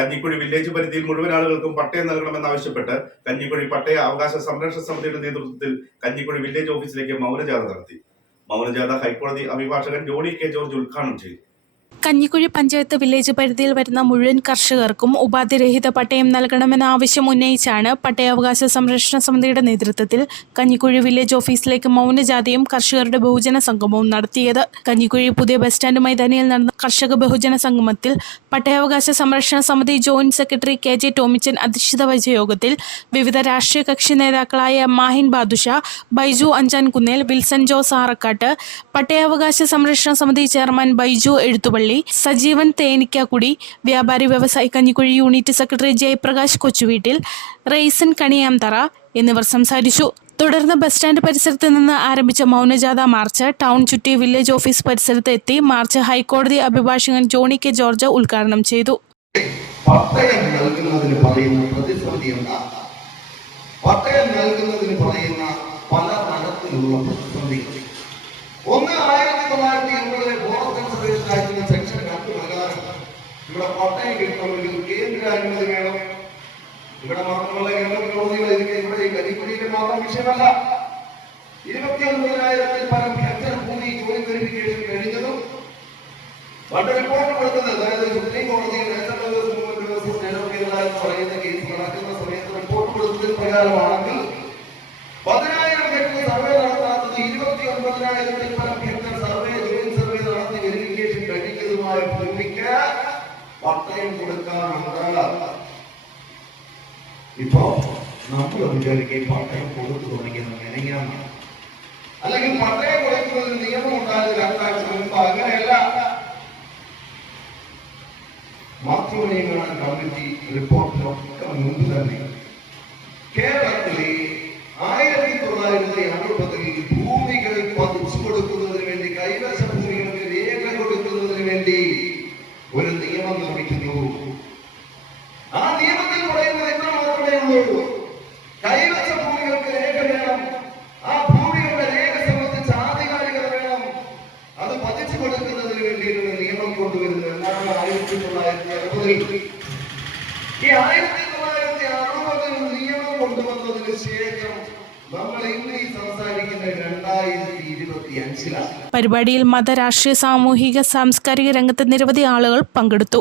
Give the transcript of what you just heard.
Kanjikuzhi village പരിധിയിൽ മുഴുവൻ ആളുകൾക്കും പട്ടയം നൽകണമെന്നാവശ്യപ്പെട്ട് കഞ്ഞിക്കുഴി പട്ടയ അവകാശ സംരക്ഷണ സമിതിയുടെ നേതൃത്വത്തിൽ കഞ്ഞിക്കുഴി വില്ലേജ് ഓഫീസിലേക്ക് മൗനജാഥ നടത്തി. മൗനജാഥ ഹൈക്കോടതി അഭിഭാഷകൻ ജോണി കെ ജോർജ് ഉദ്ഘാടനം ചെയ്തു. കഞ്ഞിക്കുഴി പഞ്ചായത്ത് വില്ലേജ് പരിധിയിൽ വരുന്ന മുഴുവൻ കർഷകർക്കും ഉപാധിരഹിത പട്ടയം നൽകണമെന്ന ആവശ്യം ഉന്നയിച്ചാണ് പട്ടയാവകാശ സംരക്ഷണ സമിതിയുടെ നേതൃത്വത്തിൽ കഞ്ഞിക്കുഴി വില്ലേജ് ഓഫീസിലേക്ക് മൗനജാഥയും കർഷകരുടെ ബഹുജന സംഗമവും നടത്തിയത്. കഞ്ഞിക്കുഴി പുതിയ ബസ് സ്റ്റാൻഡ് മൈതാനിയിൽ നടന്ന കർഷക ബഹുജന സംഗമത്തിൽ പട്ടയാവകാശ സംരക്ഷണ സമിതി joint secretary K J Tomichan അധ്യക്ഷത വഹിച്ച യോഗത്തിൽ വിവിധ രാഷ്ട്രീയ കക്ഷി നേതാക്കളായ മാഹിൻ ബാദുഷ ബൈജു അഞ്ചാൻ കുന്നേൽ വിൽസൺ ജോസ് ആറക്കാട്ട് പട്ടയാവകാശ സംരക്ഷണ സമിതി ചെയർമാൻ ബൈജു എഴുത്തുപള്ളി സജീവൻ തേനിക്കാക്കുടി വ്യാപാരി വ്യവസായി കഞ്ഞിക്കുഴി യൂണിറ്റ് സെക്രട്ടറി ജയപ്രകാശ് കൊച്ചുവീട്ടിൽ റെയ്സൻ കണിയാംതറ എന്നിവർ സംസാരിച്ചു. തുടർന്ന് ബസ് സ്റ്റാൻഡ് പരിസരത്ത് നിന്ന് ആരംഭിച്ച മൗനജാഥ മാർച്ച് ടൗൺ ചുറ്റി വില്ലേജ് ഓഫീസ് പരിസരത്ത് എത്തി മാർച്ച് ഹൈക്കോടതി അഭിഭാഷകൻ ജോണി കെ ജോർജ് ഉദ്ഘാടനം ചെയ്തു. ഒന്ന് ആയിരത്തി തൊള്ളായിരത്തി എൺപതിലെ ഫോറസ്റ്റ് കൺസർവേഷൻ പ്രകാരം ഇവിടെ പട്ടയം കിട്ടണമെങ്കിൽ കേന്ദ്ര അനുമതി വേണം ഇവിടെ മാത്രമല്ല കേന്ദ്ര ഇവിടെ ഈ കരിക്കുടിയിലെ മാത്രം വിഷയമല്ല ഇരുപത്തി ഒൻപതിനായിരത്തിൽ പരം ഹെക്ടർ ഭൂമി ജോലി വെരിഫിക്കേഷൻ കഴിഞ്ഞതും പണ്ട് റിപ്പോർട്ട് കൊടുക്കുന്നത് അതായത് സുപ്രീം കോടതിയിൽ എന്ന് പറയുന്ന കേസ് നടക്കുന്ന സമയത്ത് റിപ്പോർട്ട് കൊടുത്തതിന് പ്രകാരമാണെങ്കിൽ പതിനായിരം ഹെക്ടർ സർവേ നടത്താത്തത് ഇരുപത്തി ഒൻപതിനായിരത്തിൽ പരം ഹെക്ടർ സർവേ ജോയിന്റ് സർവേ നടത്തി വെരിഫിക്കേഷൻ കഴിഞ്ഞതുമായ ഭൂമിക്ക് പട്ടയം കൊടുക്കാറുണ്ട് ഇപ്പോ നമ്മൾ വിചാരിക്കും പട്ടയം കൊടുത്തു തുടങ്ങിയത് മെനങ്ങാന്നാണ് അല്ലെങ്കിൽ പട്ടയം കൊടുക്കുന്നതിന് നിയമം ഉണ്ടായത് രണ്ടാഴ്ച മുമ്പ് അങ്ങനെയല്ല. മാതൃനിയമന കമ്മിറ്റി റിപ്പോർട്ടിനൊക്കെ മുമ്പ് തന്നെ കേരളത്തിലെ ആയിരത്തി തൊള്ളായിരത്തി അറുപതിൽ ഭൂമികൾ പതിച്ചു കൊടുക്കുന്നതിന് വേണ്ടി കൈവശ ഭൂമികൾക്ക് രേഖ കൊടുക്കുന്നതിന് വേണ്ടി ഒരു നിയമം ആ നിയമത്തിൽ പറയുന്നത് എത്ര മാത്രമേ ഉള്ളൂ? കൈവശ ഭൂമികൾക്ക് രേഖ വേണം. ആ ഭൂമികളുടെ രേഖ സംബന്ധിച്ച് ആധികാരികത വേണം. അത് പതിച്ചു കൊടുക്കുന്നതിന് വേണ്ടിയിട്ടുള്ള നിയമം കൊണ്ടുവരുന്നത് എന്നാണ് ആയിരത്തി തൊള്ളായിരത്തി അറുപതിൽ. ഈ ആയിരത്തി തൊള്ളായിരത്തി അറുപതിൽ നിയമം കൊണ്ടുവന്നതിന് ശേഷം പരിപാടിയിൽ മത രാഷ്ട്രീയ സാമൂഹിക സാംസ്കാരിക രംഗത്ത് നിരവധി ആളുകൾ പങ്കെടുത്തു.